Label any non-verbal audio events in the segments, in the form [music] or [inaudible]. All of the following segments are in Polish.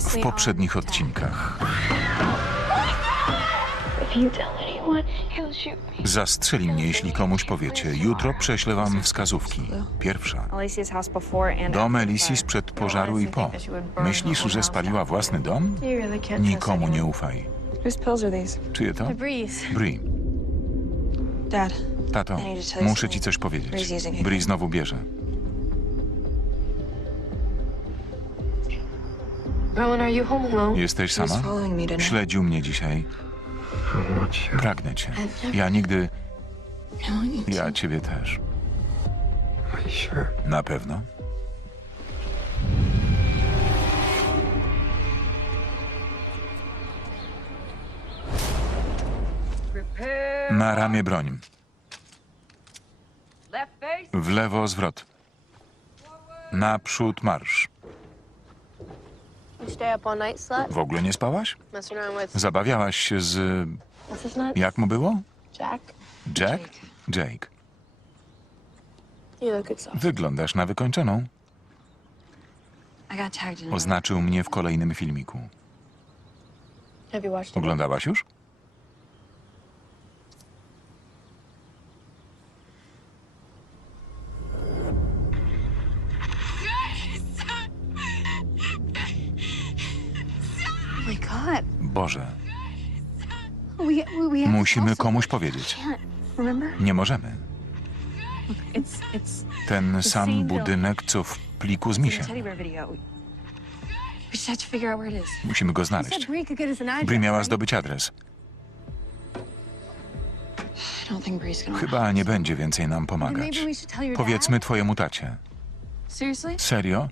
W poprzednich odcinkach zastrzeli mnie, jeśli komuś powiecie. Jutro prześlę wam wskazówki. Pierwsza. Dom fire. sprzed pożaru i po. Myślisz, że spaliła własny dom? Nikomu nie ufaj. Czyje to? Dad. Tato, muszę ci coś powiedzieć. Bri znowu bierze. Jesteś sama? following me tonight. Śledził mnie dzisiaj. Pragnę cię. Ja nigdy... Ja ciebie też. Na pewno? Na ramię broń. W lewo zwrot. Naprzód marsz. You stay up all night, slut? W ogóle nie spałaś? Messing around with Zabawiałaś się z... Jak mu było? Jack. Jack? Jake. You look exhausted. Wyglądasz na wykończoną. I got tagged in. Oznaczył mnie w kolejnym filmiku. Have you watched it? Oglądałaś już? Boże, musimy komuś powiedzieć. Nie możemy. Ten sam budynek, co w pliku z misiem. Musimy go znaleźć. Bri miała zdobyć adres. Chyba nie będzie więcej nam pomagać. Powiedzmy twojemu tacie. Serio?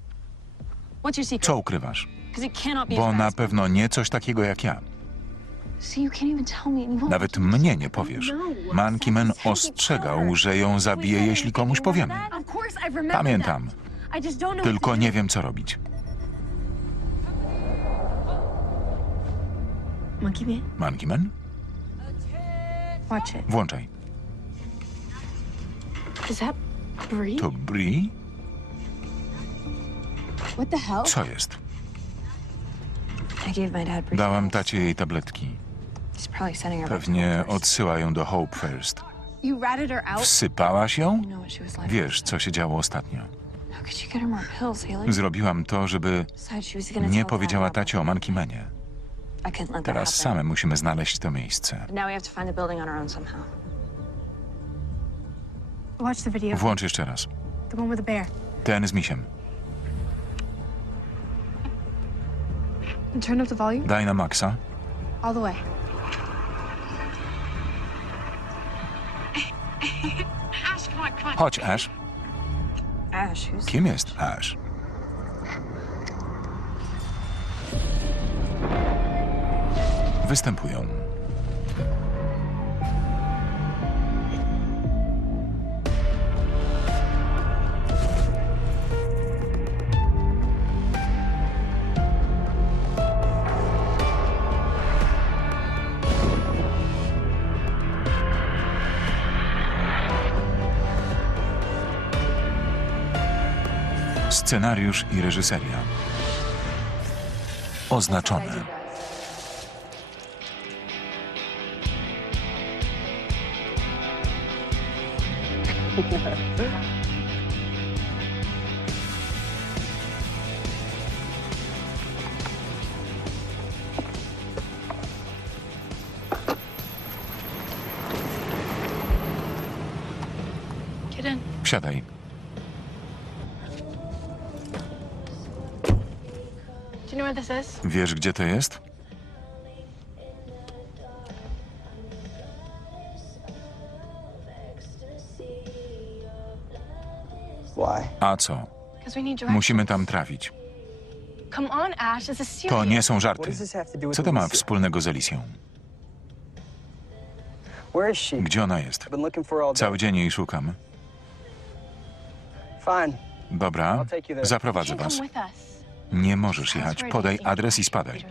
Co ukrywasz? Because it cannot be. Bo na pewno nie coś takiego jak ja. See, you can't even tell me. and you won't Nawet mnie nie powiesz. Monkey Man ostrzegał, że ją zabije, jeśli komuś powiemy. Of course, I remember Pamiętam. that. I just don't know Tylko nie wiem, co robić. do. Monkey Man? Monkey Man? Watch it. Włączaj. Is that Bree? To Bri? What the hell? Co jest? I gave my dad Bree's Dałam tacie jej tabletki. Pewnie odsyła ją do Hope First. You ratted her out? Wsypałaś ją? Wiesz, co się działo ostatnio. How could you get her more pills, Haley? Zrobiłam to, żeby nie powiedziała tacie o that Teraz same musimy znaleźć to miejsce. But now we have to find the building on our own somehow. Watch the video. Włącz jeszcze raz. The one with the bear. Ten z misiem. And turn up the volume Daj na maksa. all the way. Chodź, Ash. Ash, who's Kim jest Ash? Występują. Scenariusz i reżyseria. Oznaczone. Get in. Wsiadaj. Do you know where this is? Wiesz, gdzie to jest? Why? A co? Because we need directions. Musimy tam trafić. Come on, Ash. This is serious. To nie są What żarty. does this have to do with Co to ma Alicia? wspólnego z Elisją? Where is she? Gdzie ona jest? I've been looking for her all day. Cały dzień jej szukam. Fine. Dobra, zaprowadzę You was. come with us. Nie możesz jechać. Podaj adres i spadaj.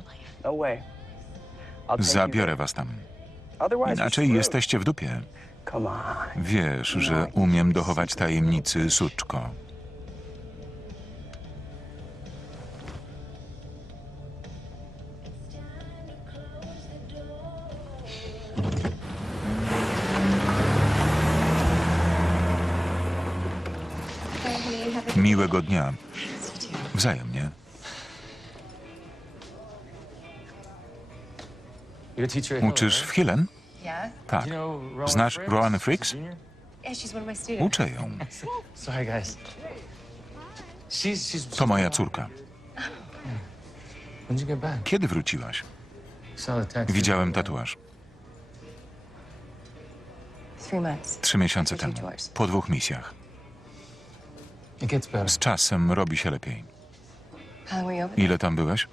Zabiorę was tam. Inaczej jesteście w dupie. Wiesz, że umiem dochować tajemnicy, suczko. Miłego dnia. Wzajem. Uczysz w Hillen? Yeah? Tak. Znasz Rowan Fricks? Yeah, she's one of my students. Uczę ją. [laughs] To moja córka. Kiedy wróciłaś? Widziałem tatuaż. Three months. Trzy miesiące temu. Po dwóch misjach. Z czasem robi się lepiej. Ile tam byłeś?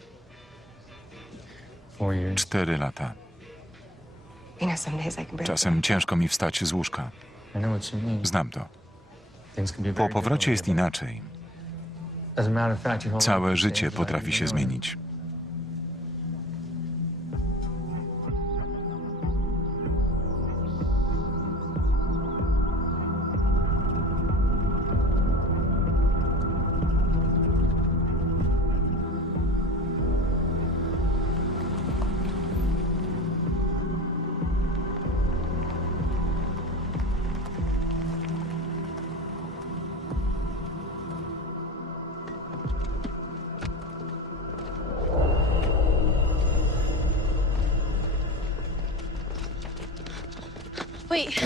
Cztery lata. You know, some days I can barely... Czasem ciężko mi wstać z łóżka. I know what you mean. Znam to. Things can be Po powrocie jest different. inaczej. As a matter of fact, your whole Całe życie potrafi się zmienić.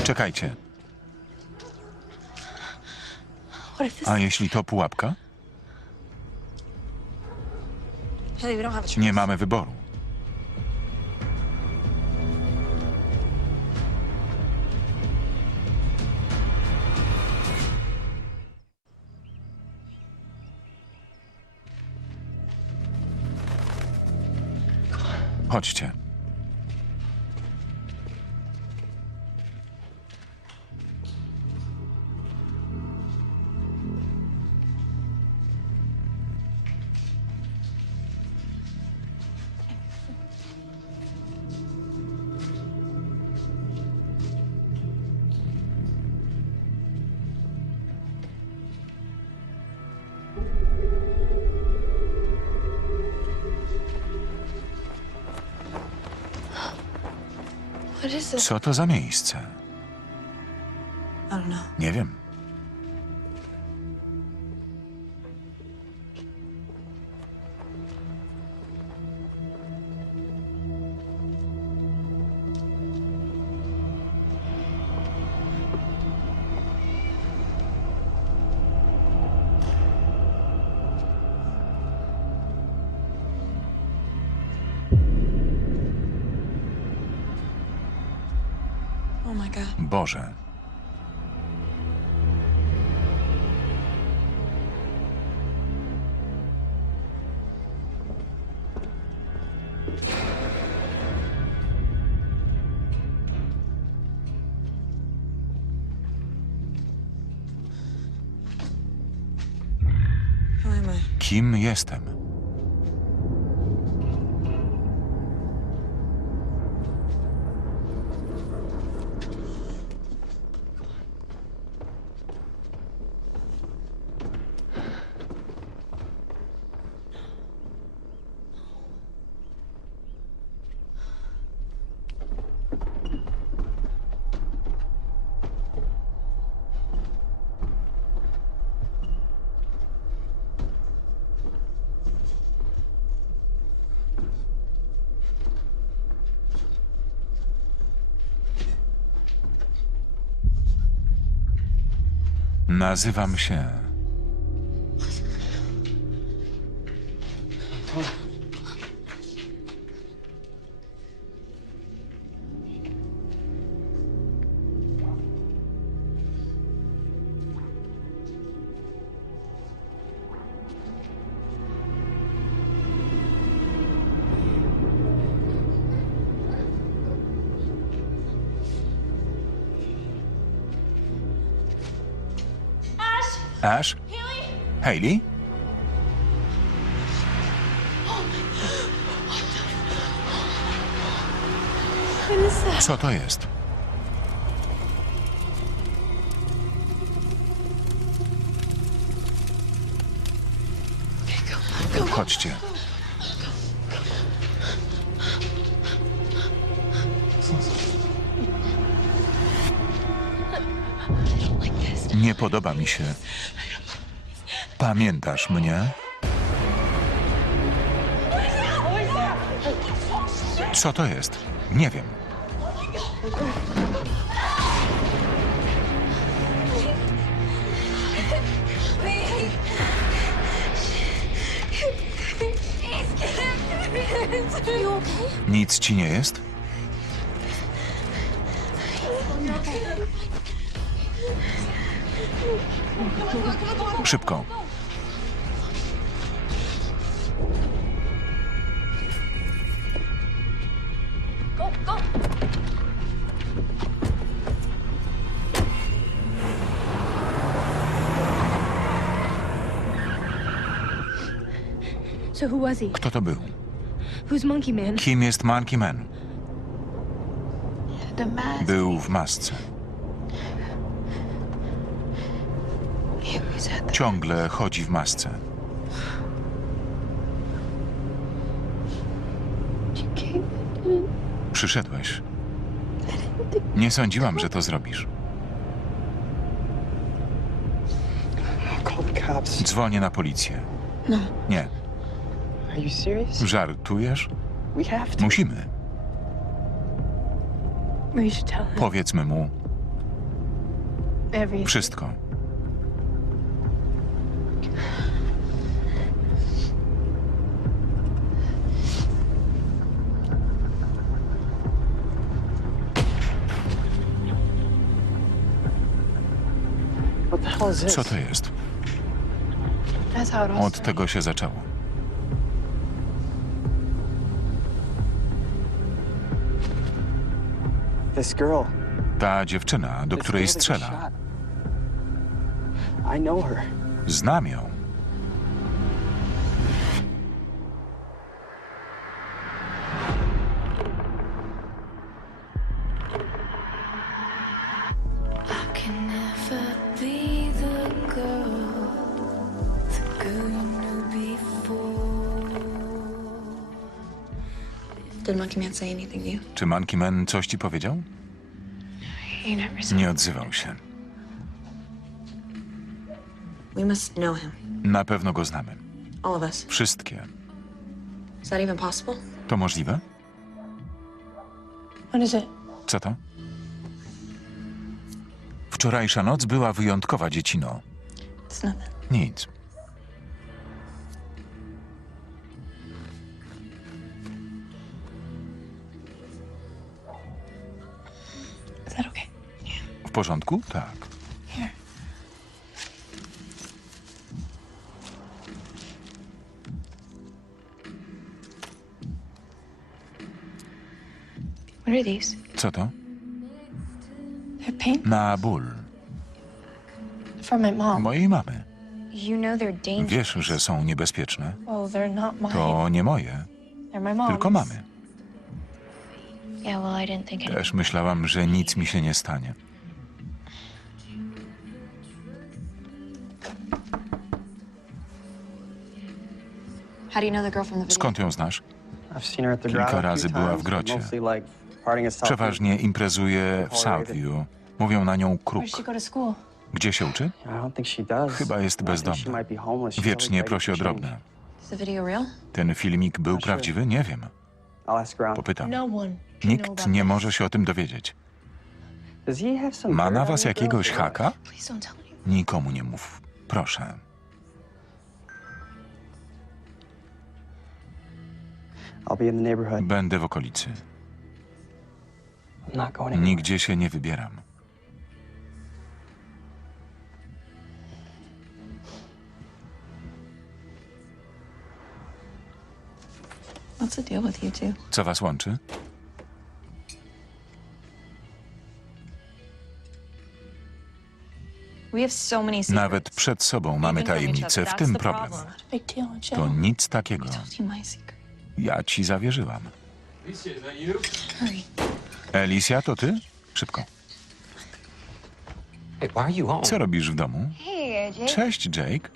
Czekajcie. A jeśli to pułapka? Nie mamy wyboru. Chodźcie. Co to za miejsce? Nie wiem. Boże. Kim jestem? Nazywam się. Ash? Hayley? Co to jest? Chodźcie. Nie podoba mi się. Pamiętasz mnie? Co to jest? Nie wiem. Nic ci nie jest? Szybko. So who was he? Kto to był? Who's Monkey Man? Kim jest Monkey Man? The mask. Był w masce. He. Ciągle chodzi w masce. Przyszedłeś. Nie sądziłam, że to zrobisz. Call the cops. Dzwonię na policję. No. Nie. Are you serious? Żartujesz? We have to. Musimy. We should tell him Powiedzmy mu everything. wszystko. What the hell is this? Co to jest? That's how it all Od tego się zaczęło. Ta dziewczyna, do której strzela. Znam ją. Did Monkey Man say anything to you? Czy Monkey Man coś ci powiedział? He never said. Nie odzywał się. We must know him. Na pewno go znamy. All of us. Wszystkie. Is that even possible? To możliwe? What is it? Co to? Wczorajsza noc była wyjątkowa, dziecino. It's nothing. Nic. Porządku? Tak. Here. What are these? Co to? They're paint Na ból. from my mom. Mojej mamy. You know they're dangerous. Wiesz, że są niebezpieczne. Oh, they're not mine. To nie moje, They're my mom's. tylko mamy. Yeah, well, I didn't think anything. Też myślałam, że nic mi się nie stanie. Skąd ją znasz? I've seen her at the Kilka razy była w grocie. Mostly like partying at Southview. Przeważnie imprezuje w Southview. Mówią na nią kruk. Gdzie się uczy? Chyba jest bezdomna. Wiecznie prosi o drobne. Ten filmik był prawdziwy? Nie wiem. Popytam. No Nikt nie może się o tym dowiedzieć. Ma na was jakiegoś haka? Nikomu nie mów. Proszę. I'll be in the neighborhood. Będę w okolicy. I'm not going anywhere. Nigdzie się nie wybieram. What's the deal with you two? Co was łączy? We have so many secrets. Nawet przed sobą mamy tajemnicę. W tym problem. Big deal, chill. To nic takiego. I told you my secret. Ja ci zawierzyłam. Elicia, to ty? Szybko. Co robisz w domu? Hey. Cześć, Jake.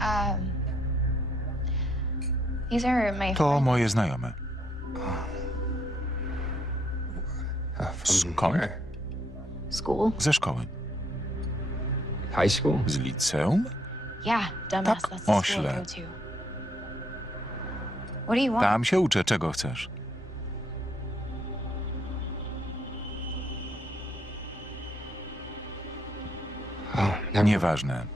Um, these are my To moje znajome. Uh, Skąd? School? Ze szkoły. High school? Z liceum? Yeah, dumbass. Tak, That's the school I ośle. go to. What do you want? Tam się uczę, czego chcesz. Oh, never. Nieważne.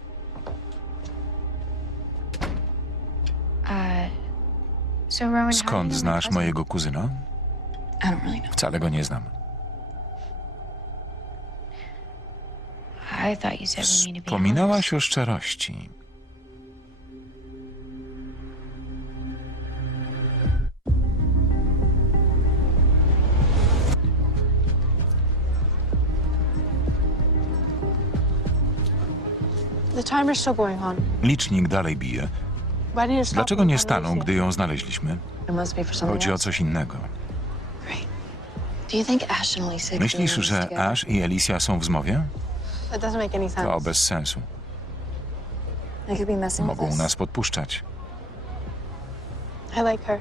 Uh, so Rowan, Skąd znasz mojego kuzyna? I don't really know. Wcale go nie znam. Wspominałaś o szczerości. Licznik dalej bije. Dlaczego nie stanął, gdy ją znaleźliśmy? Chodzi o coś innego. Myślisz, że? Ash i Alicia są w zmowie? To bez sensu. Mogą nas podpuszczać.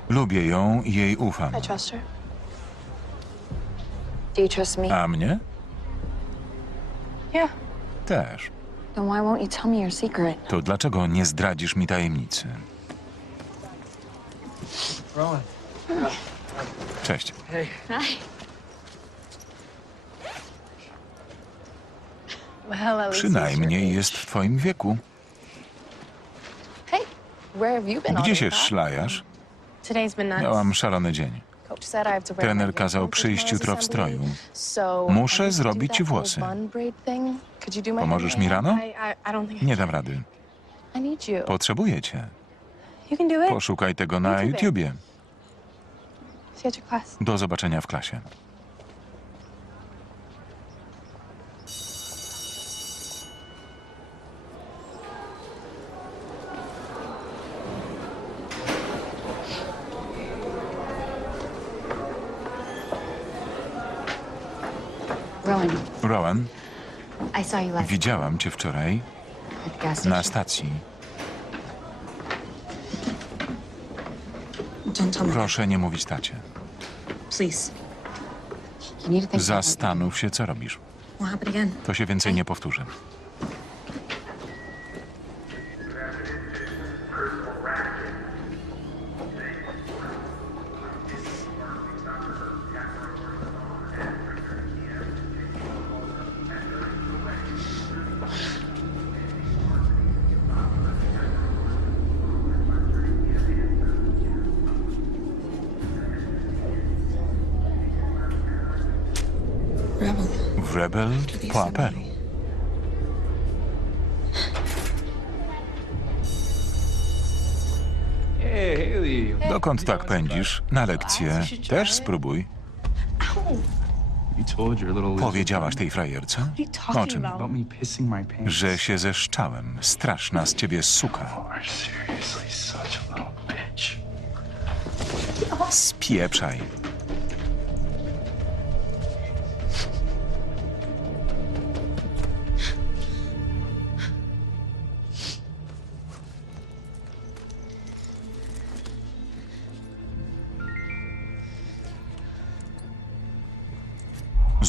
Lubię ją i jej ufam. A mnie? Też. Then why won't you tell me your secret? To dlaczego nie zdradzisz mi tajemnicy? Rowan. Cześć. Well, at least Przynajmniej jest w twoim wieku. Hey, where have you been all Gdzie day, się szlajasz? Today's been nuts. Miałam szalony dzień. Trener kazał przyjść jutro w stroju. Muszę zrobić włosy. Pomożesz mi rano? Nie dam rady. Potrzebuję cię. Poszukaj tego na YouTubie. Do zobaczenia w klasie. Rowan, Rowan, I saw you last widziałam cię wczoraj na stacji. Proszę nie mówić tacie. Zastanów się, co robisz. To się więcej nie powtórzy. Po apelu. Dokąd tak pędzisz? Na lekcję. Też spróbuj. Powiedziałaś tej frajerce? O czym? Że się zeszczałem. Straszna z ciebie suka. Spieprzaj.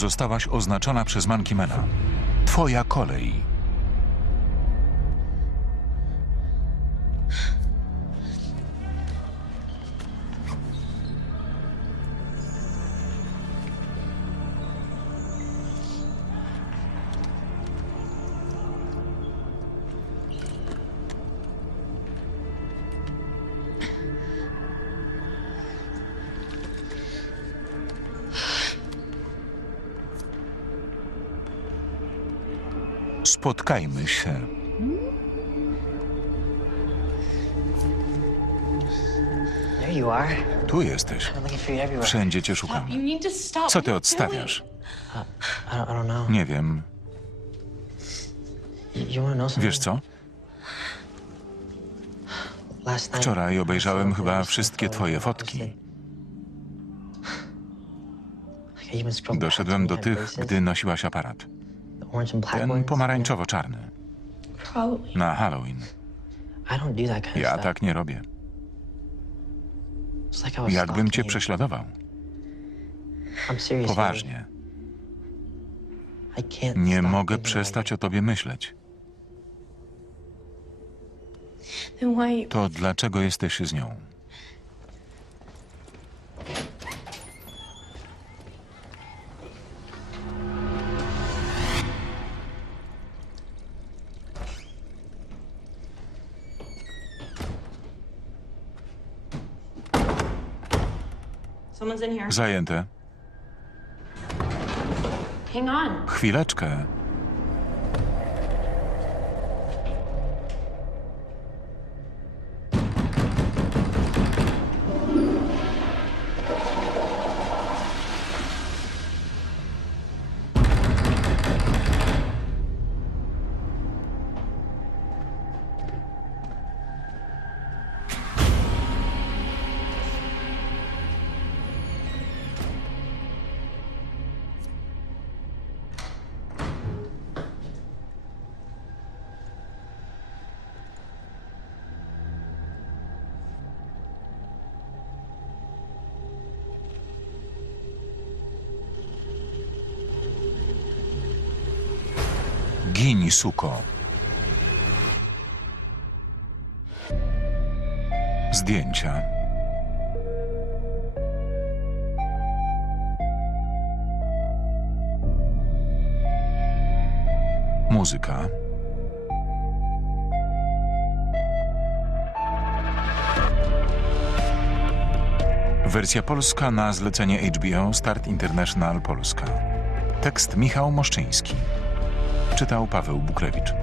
Zostałaś oznaczona przez Mankimena. Twoja kolej. Spotkajmy się. There you are. Tu jesteś. I'm looking for you everywhere. Wszędzie cię szukam. Co ty odstawiasz? I don't, I don't know. Nie wiem. You, you wanna know something? Wiesz co? Last night, Wczoraj obejrzałem chyba wszystkie twoje fotki. [sighs] Doszedłem do tych, gdy nosiłaś aparat. Ten pomarańczowo-czarny. Probably. Na Halloween. I don't do that kind of Ja stuff. tak nie robię. Jakbym cię prześladował. I'm serious. Poważnie. I can't Nie stop mogę przestać o tobie myśleć. To dlaczego jesteś z nią? Zajęte. Chwileczkę. Gini, suko. Zdjęcia. Muzyka. Wersja polska na zlecenie HBO Start International Polska. Tekst Michał Moszczyński. Czytał Paweł Bukrewicz.